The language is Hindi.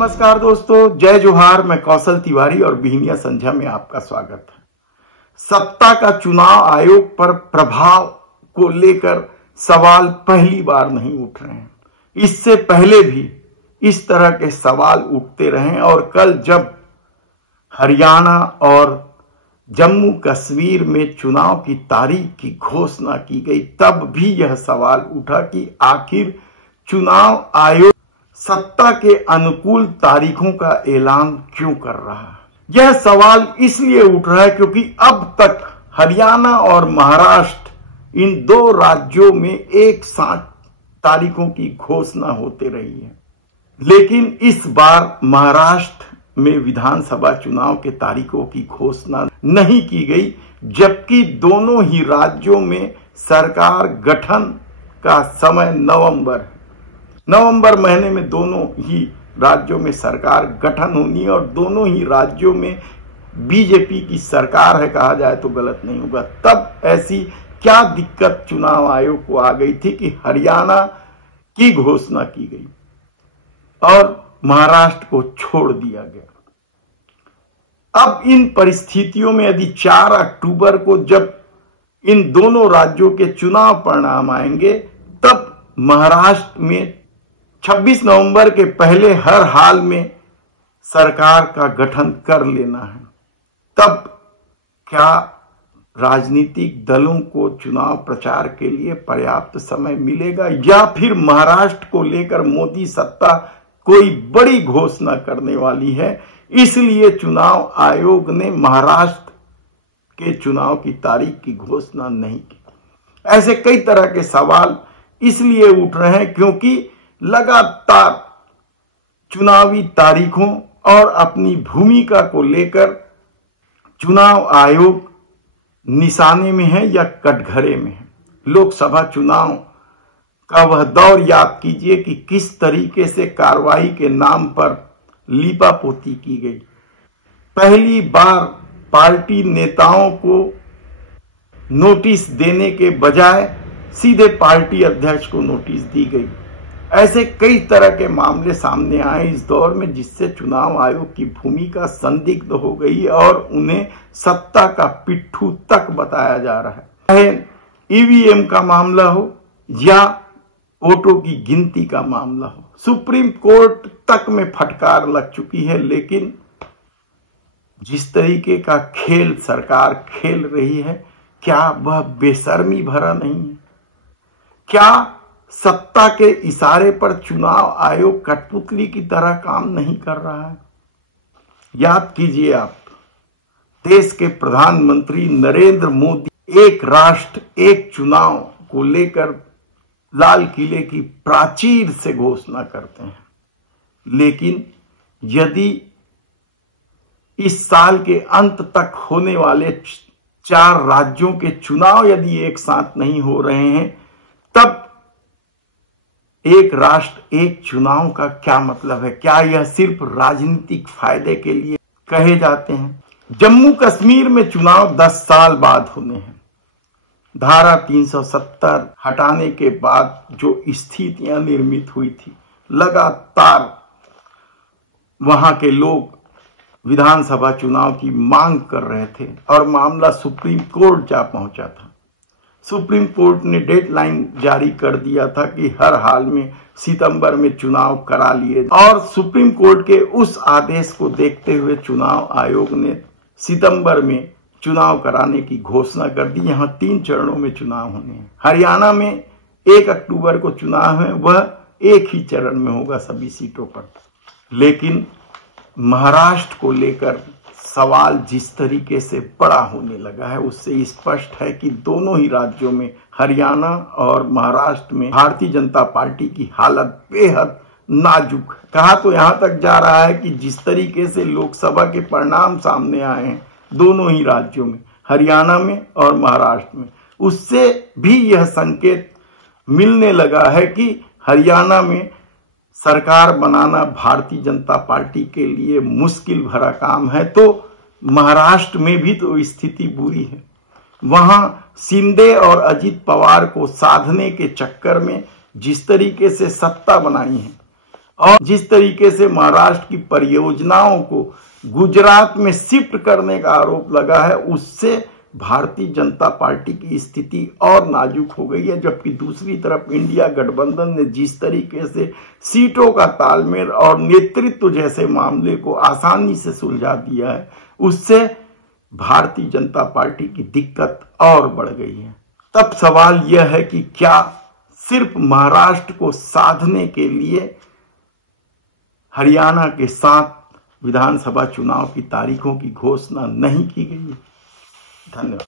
नमस्कार दोस्तों, जय जोहार। मैं कौशल तिवारी और बिहनिया संध्या में आपका स्वागत है। सत्ता का चुनाव आयोग पर प्रभाव को लेकर सवाल पहली बार नहीं उठ रहे हैं। इससे पहले भी इस तरह के सवाल उठते रहे और कल जब हरियाणा और जम्मू कश्मीर में चुनाव की तारीख की घोषणा की गई, तब भी यह सवाल उठा कि आखिर चुनाव आयोग सत्ता के अनुकूल तारीखों का ऐलान क्यों कर रहा है। यह सवाल इसलिए उठ रहा है क्योंकि अब तक हरियाणा और महाराष्ट्र इन दो राज्यों में एक साथ तारीखों की घोषणा होते रही है, लेकिन इस बार महाराष्ट्र में विधानसभा चुनाव के तारीखों की घोषणा नहीं की गई, जबकि दोनों ही राज्यों में सरकार गठन का समय नवंबर महीने में दोनों ही राज्यों में सरकार गठन होनी है और दोनों ही राज्यों में बीजेपी की सरकार है, कहा जाए तो गलत नहीं होगा। तब ऐसी क्या दिक्कत चुनाव आयोग को आ गई थी कि हरियाणा की घोषणा की गई और महाराष्ट्र को छोड़ दिया गया। अब इन परिस्थितियों में यदि 4 अक्टूबर को जब इन दोनों राज्यों के चुनाव परिणाम आएंगे, तब महाराष्ट्र में 26 नवंबर के पहले हर हाल में सरकार का गठन कर लेना है। तब क्या राजनीतिक दलों को चुनाव प्रचार के लिए पर्याप्त समय मिलेगा, या फिर महाराष्ट्र को लेकर मोदी सत्ता कोई बड़ी घोषणा करने वाली है, इसलिए चुनाव आयोग ने महाराष्ट्र के चुनाव की तारीख की घोषणा नहीं की। ऐसे कई तरह के सवाल इसलिए उठ रहे हैं क्योंकि लगातार चुनावी तारीखों और अपनी भूमिका को लेकर चुनाव आयोग निशाने में है या कटघरे में है। लोकसभा चुनाव का वह दौर याद कीजिए कि किस तरीके से कार्रवाई के नाम पर लीपापोती की गई। पहली बार पार्टी नेताओं को नोटिस देने के बजाय सीधे पार्टी अध्यक्ष को नोटिस दी गई। ऐसे कई तरह के मामले सामने आए इस दौर में, जिससे चुनाव आयोग की भूमिका संदिग्ध हो गई और उन्हें सत्ता का पिट्ठू तक बताया जा रहा है। चाहे ईवीएम का मामला हो या वोटों की गिनती का मामला हो, सुप्रीम कोर्ट तक में फटकार लग चुकी है। लेकिन जिस तरीके का खेल सरकार खेल रही है, क्या वह बेशर्मी भरा नहीं है? क्या सत्ता के इशारे पर चुनाव आयोग कठपुतली की तरह काम नहीं कर रहा है? याद कीजिए आप, देश के प्रधानमंत्री नरेंद्र मोदी एक राष्ट्र एक चुनाव को लेकर लाल किले की प्राचीर से घोषणा करते हैं, लेकिन यदि इस साल के अंत तक होने वाले 4 राज्यों के चुनाव यदि एक साथ नहीं हो रहे हैं, तब एक राष्ट्र एक चुनाव का क्या मतलब है? क्या यह सिर्फ राजनीतिक फायदे के लिए कहे जाते हैं? जम्मू कश्मीर में चुनाव 10 साल बाद होने हैं। धारा 370 हटाने के बाद जो स्थितियां निर्मित हुई थी, लगातार वहां के लोग विधानसभा चुनाव की मांग कर रहे थे और मामला सुप्रीम कोर्ट जा पहुंचा था। सुप्रीम कोर्ट ने डेडलाइन जारी कर दिया था कि हर हाल में सितंबर में चुनाव करा लिए, और सुप्रीम कोर्ट के उस आदेश को देखते हुए चुनाव आयोग ने सितंबर में चुनाव कराने की घोषणा कर दी। यहां 3 चरणों में चुनाव होने हैं। हरियाणा में 1 अक्टूबर को चुनाव है, वह एक ही चरण में होगा सभी सीटों पर। लेकिन महाराष्ट्र को लेकर सवाल जिस तरीके से बड़ा होने लगा है, उससे स्पष्ट है कि दोनों ही राज्यों में, हरियाणा और महाराष्ट्र में, भारतीय जनता पार्टी की हालत बेहद नाजुक है। कहा तो यहां तक जा रहा है कि जिस तरीके से लोकसभा के परिणाम सामने आए हैं दोनों ही राज्यों में, हरियाणा में और महाराष्ट्र में, उससे भी यह संकेत मिलने लगा है कि हरियाणा में सरकार बनाना भारतीय जनता पार्टी के लिए मुश्किल भरा काम है, तो महाराष्ट्र में भी तो स्थिति बुरी है। वहां शिंदे और अजित पवार को साधने के चक्कर में जिस तरीके से सत्ता बनाई है और जिस तरीके से महाराष्ट्र की परियोजनाओं को गुजरात में शिफ्ट करने का आरोप लगा है, उससे भारतीय जनता पार्टी की स्थिति और नाजुक हो गई है। जबकि दूसरी तरफ इंडिया गठबंधन ने जिस तरीके से सीटों का तालमेल और नेतृत्व जैसे मामले को आसानी से सुलझा दिया है, उससे भारतीय जनता पार्टी की दिक्कत और बढ़ गई है। तब सवाल यह है कि क्या सिर्फ महाराष्ट्र को साधने के लिए हरियाणा के साथ विधानसभा चुनाव की तारीखों की घोषणा नहीं की गई है? धन्यवाद।